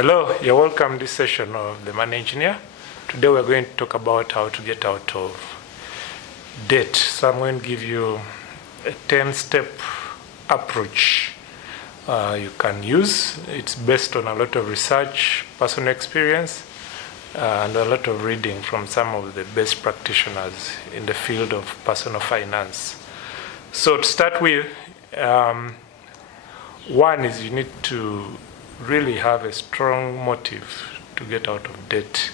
Hello, you're welcome to this session of The Money Engineer. Today we're going to talk about how to get out of debt. So I'm going to give you a 10-step approach you can use. It's based on a lot of research, personal experience, and a lot of reading from some of the best practitioners in the field of personal finance. So to start with, one is you need to really have a strong motive to get out of debt.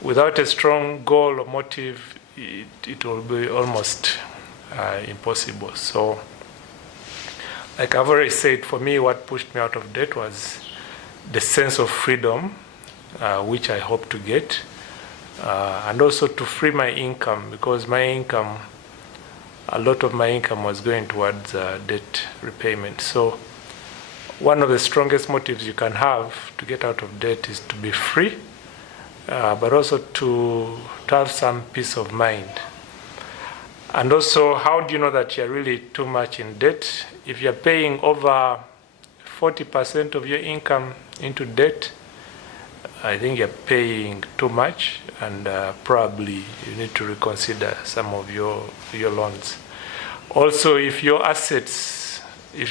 Without a strong goal or motive, it will be almost impossible. So, like I've already said, for me, what pushed me out of debt was the sense of freedom, which I hope to get, and also to free my income, because a lot of my income was going towards debt repayment. So one of the strongest motives you can have to get out of debt is to be free, but also to have some peace of mind. And also, how do you know that you're really too much in debt? If you're paying over 40% of your income into debt, I think you're paying too much, and probably you need to reconsider some of your loans. Also, if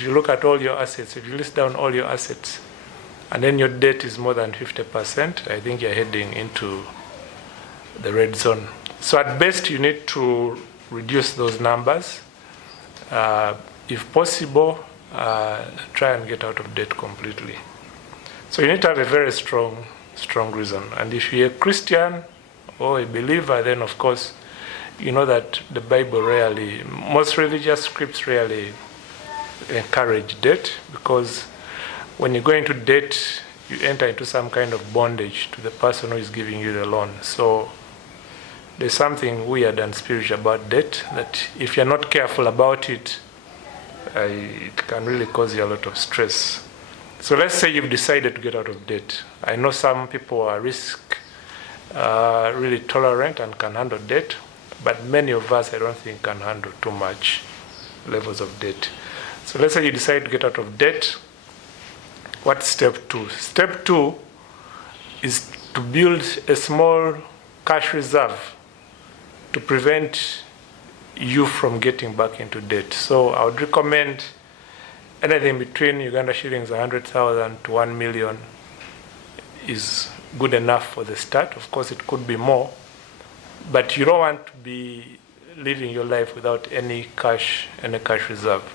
you look at all your assets, if you list down all your assets, and then your debt is more than 50%, I think you're heading into the red zone. So at best, you need to reduce those numbers. If possible, try and get out of debt completely. So you need to have a very strong reason. And if you're a Christian or a believer, then of course, you know that the Bible most religious scripts rarely encourage debt, because when you go into debt, you enter into some kind of bondage to the person who is giving you the loan. So there's something weird and spiritual about debt that if you're not careful about it, it can really cause you a lot of stress. So let's say you've decided to get out of debt. I know some people are really tolerant and can handle debt, but many of us, I don't think, can handle too much levels of debt. So let's say you decide to get out of debt. What's step 2? Step 2 is to build a small cash reserve to prevent you from getting back into debt. So I would recommend anything between Uganda shillings 100,000 to 1 million is good enough for the start. Of course, it could be more, but you don't want to be living your life without any cash reserve.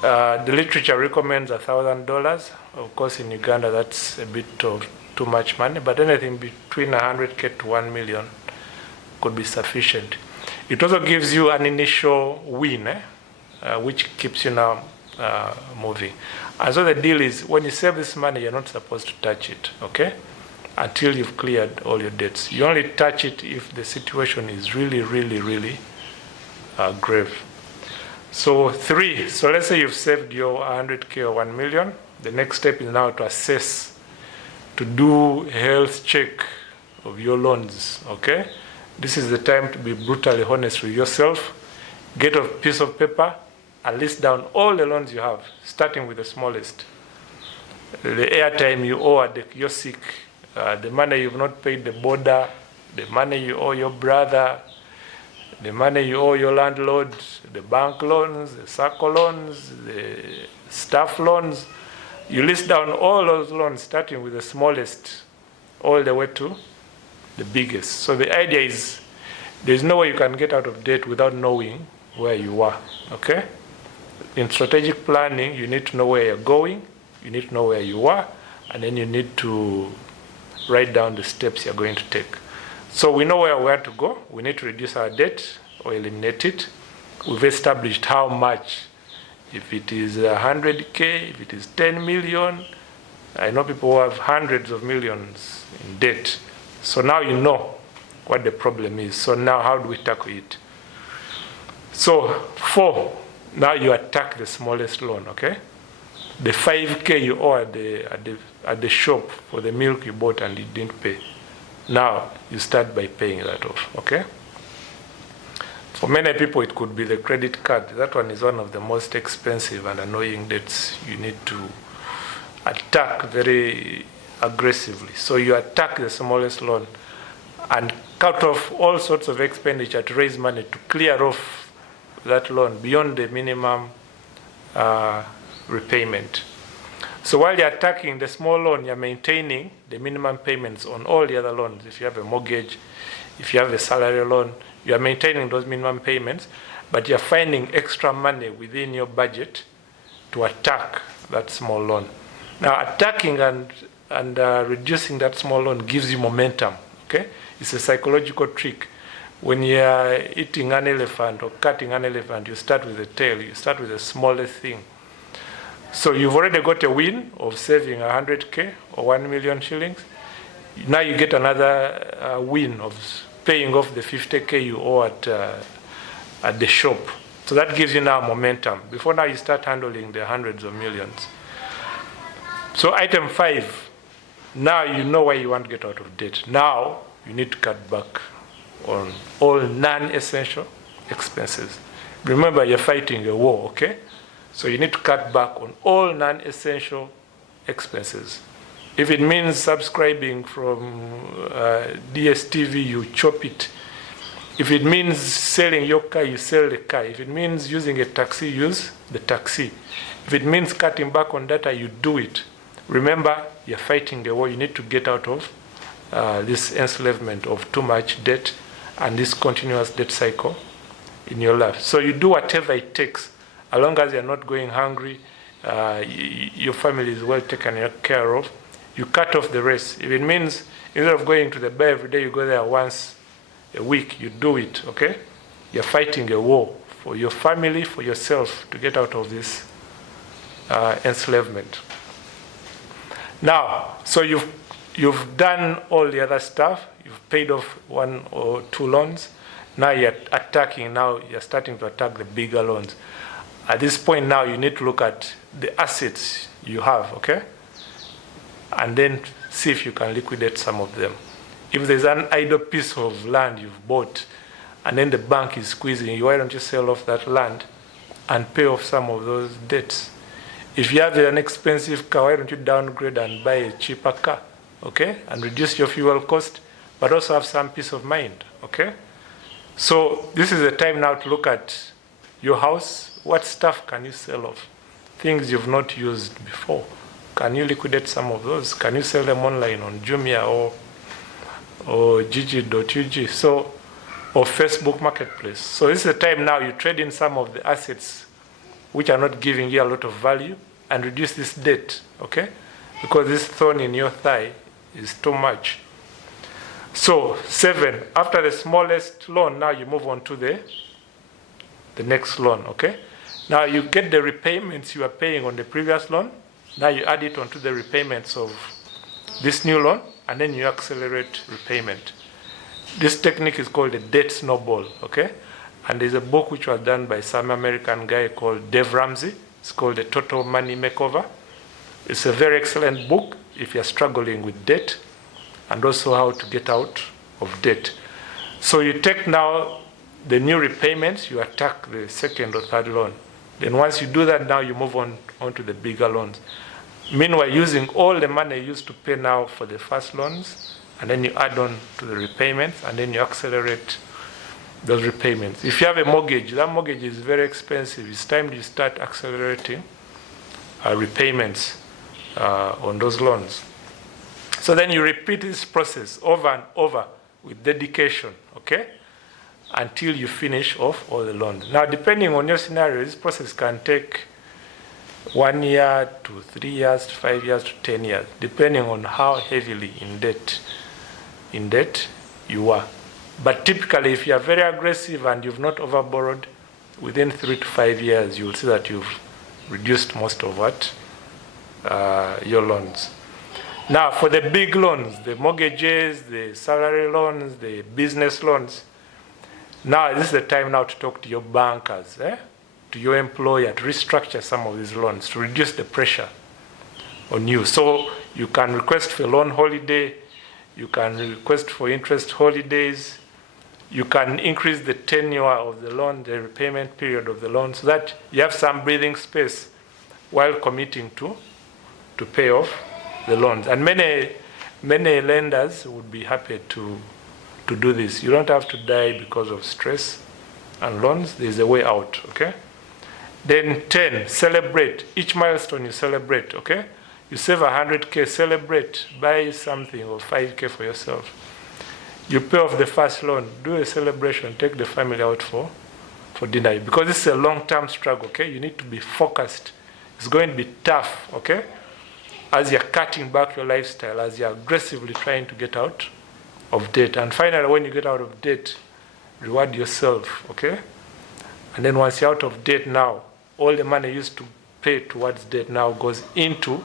The literature recommends $1,000. Of course, in Uganda, that's a bit of too much money, but anything between 100K to 1 million could be sufficient. It also gives you an initial win, which keeps you now moving. And so the deal is, when you save this money, you're not supposed to touch it, okay? Until you've cleared all your debts. You only touch it if the situation is really, really, really grave. So 3, so let's say you've saved your 100K or 1 million. The next step is now to assess, to do a health check of your loans, okay? This is the time to be brutally honest with yourself. Get a piece of paper and list down all the loans you have, starting with the smallest. The airtime you owe at the kiosk, the money you've not paid the border, the money you owe your brother, the money you owe your landlord, the bank loans, the circle loans, the staff loans. You list down all those loans, starting with the smallest all the way to the biggest. So the idea is, there's no way you can get out of debt without knowing where you are, okay? In strategic planning, you need to know where you're going, you need to know where you are, and then you need to write down the steps you're going to take. So we know where we are to go. We need to reduce our debt or eliminate it. We've established how much. If it is 100K, if it is 10 million. I know people who have hundreds of millions in debt. So now you know what the problem is. So now how do we tackle it? So 4, now you attack the smallest loan, okay? The 5K you owe at the shop for the milk you bought and you didn't pay. Now you start by paying that off, okay? For many people, it could be the credit card. That one is one of the most expensive and annoying debts you need to attack very aggressively. So you attack the smallest loan and cut off all sorts of expenditure to raise money to clear off that loan beyond the minimum repayment. So while you're attacking the small loan, you're maintaining the minimum payments on all the other loans. If you have a mortgage, if you have a salary loan, you're maintaining those minimum payments, but you're finding extra money within your budget to attack that small loan. Now, attacking and reducing that small loan gives you momentum, okay? It's a psychological trick. When you're eating an elephant or cutting an elephant, you start with the tail. You start with the smallest thing. So you've already got a win of saving 100K or 1 million shillings. Now you get another win of paying off the 50K you owe at the shop. So that gives you now momentum. Before now you start handling the hundreds of millions. So item 5, now you know why you want to get out of debt. Now you need to cut back on all non-essential expenses. Remember, you're fighting a war, okay? So you need to cut back on all non-essential expenses. If it means subscribing from DSTV, you chop it. If it means selling your car, you sell the car. If it means using a taxi, use the taxi. If it means cutting back on data, you do it. Remember, you're fighting the war. You need to get out of this enslavement of too much debt and this continuous debt cycle in your life. So you do whatever it takes, as long as you're not going hungry, your family is well taken care of. You cut off the rest. If it means instead of going to the bar every day, you go there once a week, you do it, okay? You're fighting a war for your family, for yourself, to get out of this enslavement. Now, so you've done all the other stuff. You've paid off 1 or 2 loans. Now you're attacking. Now you're starting to attack the bigger loans. At this point now, you need to look at the assets you have, okay? And then see if you can liquidate some of them. If there's an idle piece of land you've bought, and then the bank is squeezing you, why don't you sell off that land and pay off some of those debts? If you have an expensive car, why don't you downgrade and buy a cheaper car, okay? And reduce your fuel cost, but also have some peace of mind, okay? So this is the time now to look at your house. What stuff can you sell off? Things you've not used before. Can you liquidate some of those? Can you sell them online on Jumia or Gigi.ug, so, or Facebook Marketplace? So this is the time now you trade in some of the assets which are not giving you a lot of value and reduce this debt, okay? Because this thorn in your thigh is too much. So 7, after the smallest loan, now you move on to the next loan, okay? Now you get the repayments you are paying on the previous loan. Now you add it onto the repayments of this new loan, and then you accelerate repayment. This technique is called the debt snowball, okay? And there's a book which was done by some American guy called Dave Ramsey. It's called The Total Money Makeover. It's a very excellent book if you're struggling with debt and also how to get out of debt. So you take now the new repayments, you attack the second or third loan. Then once you do that, now you move on to the bigger loans. Meanwhile, using all the money you used to pay now for the first loans, and then you add on to the repayments, and then you accelerate those repayments. If you have a mortgage, that mortgage is very expensive. It's time you start accelerating repayments on those loans. So then you repeat this process over and over with dedication, okay? Until you finish off all the loans. Now, depending on your scenario, this process can take 1 year to 3 years to 5 years to 10 years, depending on how heavily in debt you are. But typically, if you are very aggressive and you've not overborrowed, within 3 to 5 years, you will see that you've reduced most of your loans. Now, for the big loans, the mortgages, the salary loans, the business loans, now this is the time now to talk to your bankers, to your employer, to restructure some of these loans, to reduce the pressure on you. So you can request for a loan holiday, you can request for interest holidays, you can increase the tenure of the loan, the repayment period of the loan, so that you have some breathing space while committing to pay off the loans. And many lenders would be happy to do this. You don't have to die because of stress and loans. There's a way out, okay? Then 10, celebrate. Each milestone you celebrate, okay? You save 100K, celebrate. Buy something or 5K for yourself. You pay off the first loan, do a celebration, take the family out for dinner. Because this is a long-term struggle, okay? You need to be focused. It's going to be tough, okay? As you're cutting back your lifestyle, as you're aggressively trying to get out of debt. And finally, when you get out of debt, reward yourself, okay? And then once you're out of debt now, all the money used to pay towards debt now goes into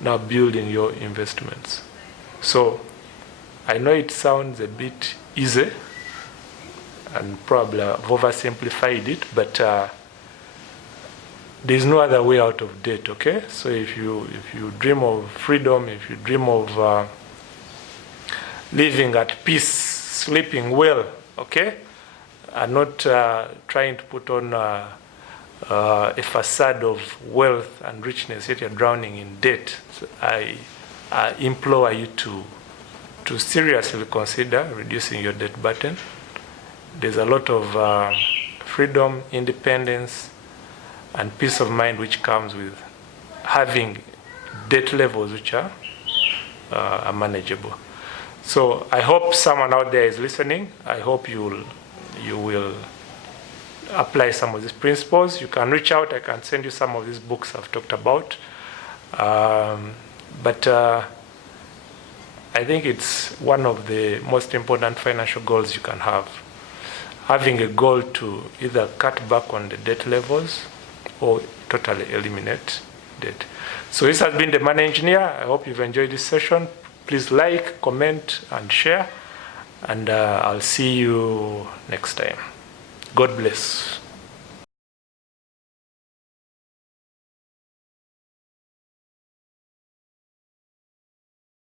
now building your investments. So I know it sounds a bit easy, and probably I've oversimplified it, but there's no other way out of debt, okay? So if you dream of freedom, if you dream of living at peace, sleeping well, okay? And not trying to put on a facade of wealth and richness, yet you're drowning in debt. So I implore you to seriously consider reducing your debt burden. There's a lot of freedom, independence, and peace of mind which comes with having debt levels which are manageable. So I hope someone out there is listening. I hope you will apply some of these principles. You can reach out. I can send you some of these books I've talked about. But I think it's one of the most important financial goals you can have. Having a goal to either cut back on the debt levels or totally eliminate debt. So this has been the Money Engineer. I hope you've enjoyed this session. Please like, comment, and share. And I'll see you next time. God bless.